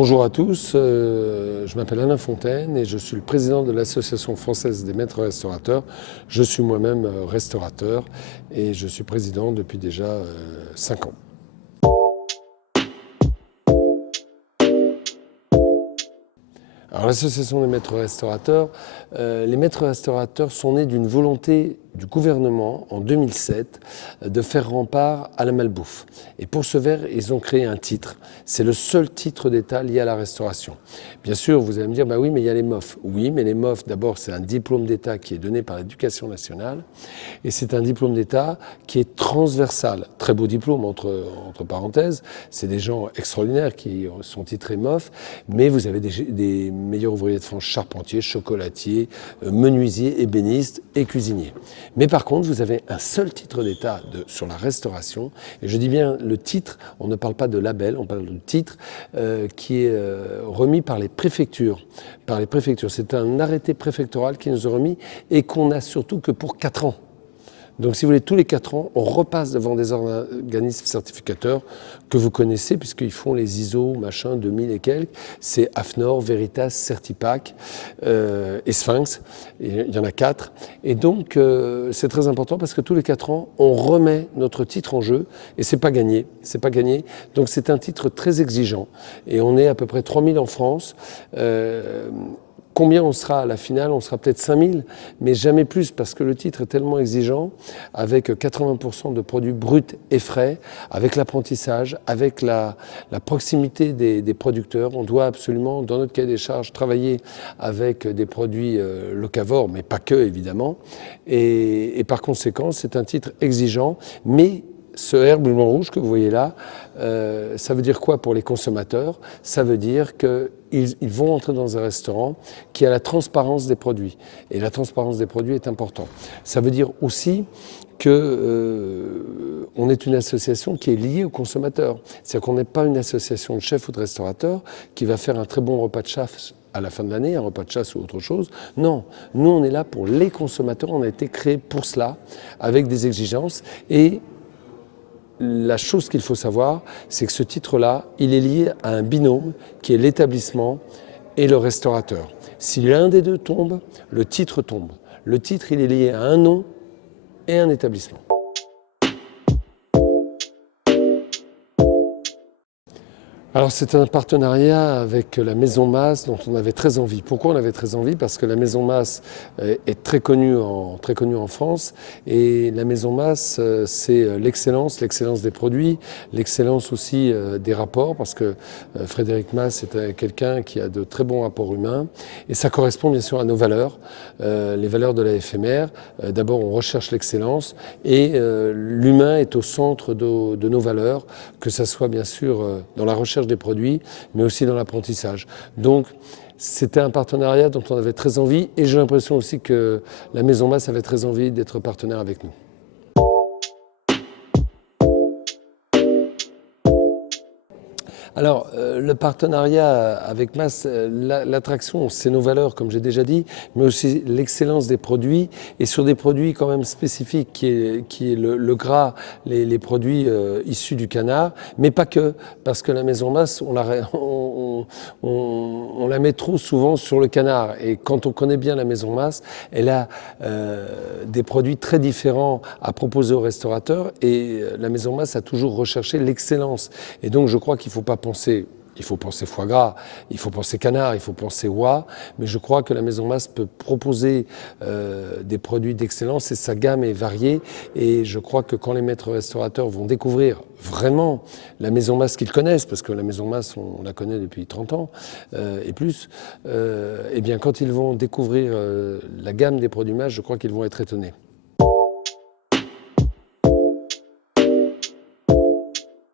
Bonjour à tous, je m'appelle Alain Fontaine et je suis le président de l'Association française des maîtres restaurateurs. Je suis moi-même restaurateur et je suis président depuis déjà 5 ans. Alors l'association des maîtres restaurateurs, les maîtres restaurateurs sont nés d'une volonté du gouvernement en 2007 de faire rempart à la malbouffe. Et pour ce faire, ils ont créé un titre. C'est le seul titre d'État lié à la restauration. Bien sûr, vous allez me dire, bah oui, mais il y a les MOF. Oui, mais les MOF, d'abord, c'est un diplôme d'État qui est donné par l'Éducation nationale. Et c'est un diplôme d'État qui est transversal. Très beau diplôme, entre parenthèses. C'est des gens extraordinaires qui sont titrés MOF. Mais vous avez des meilleurs ouvriers de France, charpentiers, chocolatiers, menuisiers, ébénistes et cuisiniers. Mais par contre, vous avez un seul titre d'État sur la restauration. Et je dis bien le titre, on ne parle pas de label, on parle de titre qui est remis par les préfectures. C'est un arrêté préfectoral qui nous est remis et qu'on n'a surtout que pour 4 ans. Donc si vous voulez, tous les 4 ans, on repasse devant des organismes certificateurs que vous connaissez, puisqu'ils font les ISO, machin, 2000 et quelques. C'est AFNOR, Veritas, Certipac et Sphinx. Il y en a 4. Et donc, c'est très important parce que tous les 4 ans, on remet notre titre en jeu et c'est pas gagné. C'est pas gagné. Donc c'est un titre très exigeant. Et on est à peu près 3000 en France. Combien on sera à la finale? On sera peut-être 5000, mais jamais plus, parce que le titre est tellement exigeant, avec 80% de produits bruts et frais, avec l'apprentissage, avec la proximité des producteurs. On doit absolument, dans notre cahier des charges, travailler avec des produits locavores, mais pas que, évidemment. Et par conséquent, c'est un titre exigeant, mais ce R bleu blanc rouge que vous voyez là, ça veut dire quoi pour les consommateurs? Ça veut dire qu'ils vont entrer dans un restaurant qui a la transparence des produits. Et la transparence des produits est importante. Ça veut dire aussi qu'on est une association qui est liée aux consommateurs. C'est-à-dire qu'on n'est pas une association de chefs ou de restaurateurs qui va faire un très bon repas de chasse à la fin de l'année, un repas de chasse ou autre chose. Non, nous on est là pour les consommateurs, on a été créé pour cela, avec des exigences. Et la chose qu'il faut savoir, c'est que ce titre-là, il est lié à un binôme qui est l'établissement et le restaurateur. Si l'un des deux tombe, le titre tombe. Le titre, il est lié à un nom et un établissement. Alors c'est un partenariat avec la Maison Mas dont on avait très envie. Pourquoi on avait très envie? Parce que la Maison Mas est très connue en France et la Maison Mas c'est l'excellence des produits, l'excellence aussi des rapports parce que Frédéric Mas est quelqu'un qui a de très bons rapports humains et ça correspond bien sûr à nos valeurs, les valeurs de la FMR. D'abord on recherche l'excellence et l'humain est au centre de nos valeurs, que ça soit bien sûr dans la recherche des produits, mais aussi dans l'apprentissage. Donc, c'était un partenariat dont on avait très envie et j'ai l'impression aussi que la Maison Mas avait très envie d'être partenaire avec nous. Alors, le partenariat avec Mas, l'attraction, c'est nos valeurs, comme j'ai déjà dit, mais aussi l'excellence des produits, et sur des produits quand même spécifiques, qui est le gras, les produits issus du canard, mais pas que, parce que la Maison Mas, on la met trop souvent sur le canard, et quand on connaît bien la Maison Mas, elle a des produits très différents à proposer aux restaurateurs, et la Maison Mas a toujours recherché l'excellence, et donc je crois qu'il ne faut pas il faut penser foie gras, il faut penser canard, il faut penser oie, mais je crois que la Maison Mas peut proposer des produits d'excellence et sa gamme est variée. Et je crois que quand les maîtres restaurateurs vont découvrir vraiment la Maison Mas qu'ils connaissent, parce que la Maison Mas, on la connaît depuis 30 ans et plus, eh bien quand ils vont découvrir la gamme des produits Mas, je crois qu'ils vont être étonnés.